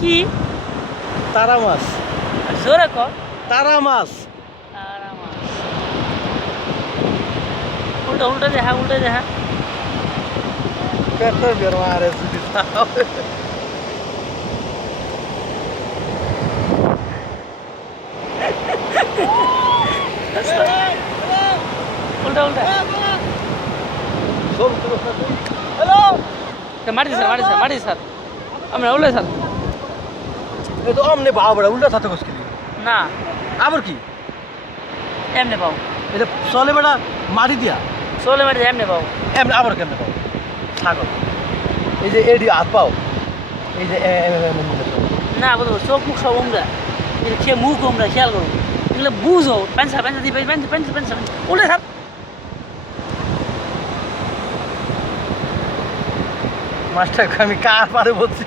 কি তারা মাছ। জোরে কর তারা মাছ। তারা মাছ উল্টা উল্টা দেখা উল্টা দেখা পেটের বের মারে যদি তাও। উল্টা উল্টা সব তো সাথে। মাটি স্যার মাটি স্যার আমরা উল্টা স্যার এই তো আমনে বাবড়া উল্টা সাথে কসকিলি। না আবার কি? এমনি পাও এটা চলে বেটা মাটি দিয়া। চলে মাটি এমনি পাও এমনি আবার কেমনে পাও? ছাগল। এই যে এডি হাত পাও। এই যে না বুঝবো চোখ মুখ সব উমরা খেয়ে মুখ উমরা খেয়াল করো এগুলো বুঝো পেন্সা পেন্সা দিবে পেন্সা পেন্সা পেন্সা উল্টে স্যার মাছটা আমি কার পারে বলছি।